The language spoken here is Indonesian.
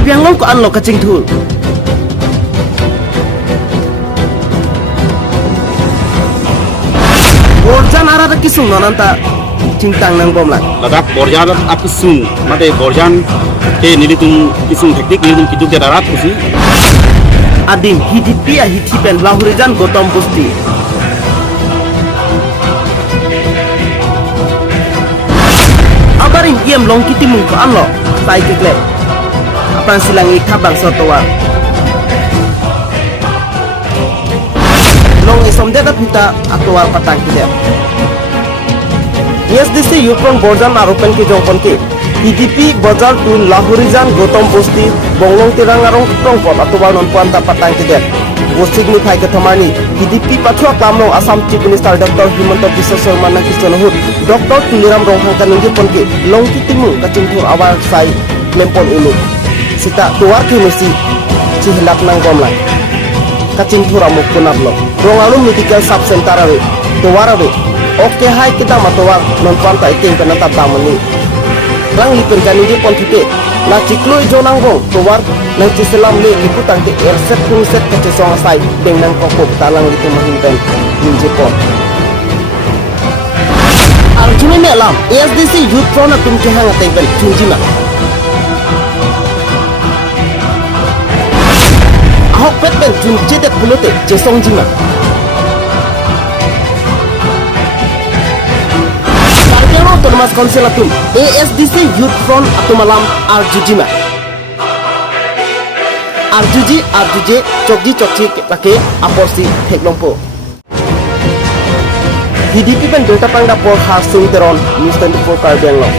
Karbi Anglong ko anlo kacing thul. Borjan arada kisung nonanta cingtang nang bomlan. Ladak borjan api sung, mate borjan ke nilitung kisung teknik nilitung kiduk darat kusi. Adim hidipi ya hidipen Lahurijan Gautam Busti. Abarin iem long kiti mung ko anlo sai keklep. Apan silang ikabang sotowa. Long isom deda pita atowar patang kidep. SDC Yukron Borjan aropen ke jongpon ke. PDP Bazar tu Lahurijan Gautam Busti Bonglong Tirang Arong Tongpot atowar non puanta patang kidep. Bostik ni khai kethamani PDP pathua kamlo Assam Chief Minister Dr. Himanta Biswa Sarma na kisonhut Dr. Tuliram Ronghangka ninggi ponke longki timu kacingthur awar sai lempon ulu sita tuar kemusi cihlak nang gomlang kacingthur amuk punablo rongalu medical sub center awe tuar awe oke hai kita matowar non panta iting kana tatamani rang lipen kaninggi ponke na ciklo jonang gong tuar nang ciselam le ikutang ke erset kunset kacesong sai deng nang kokok talang itu mahimpen minjepon Arjuna melam SDC Youth Front atum ke hang ataiben tunjina Ahok petben tun cedet pulote jesong jina Karjano Thomas Council atum ASDC Youth Front atum alam Arjuna RJJ Chokji Lake Aporsi Heklongpo HDP pen Dota Pangda Por Hasung Teron News 24 Karbi Anglong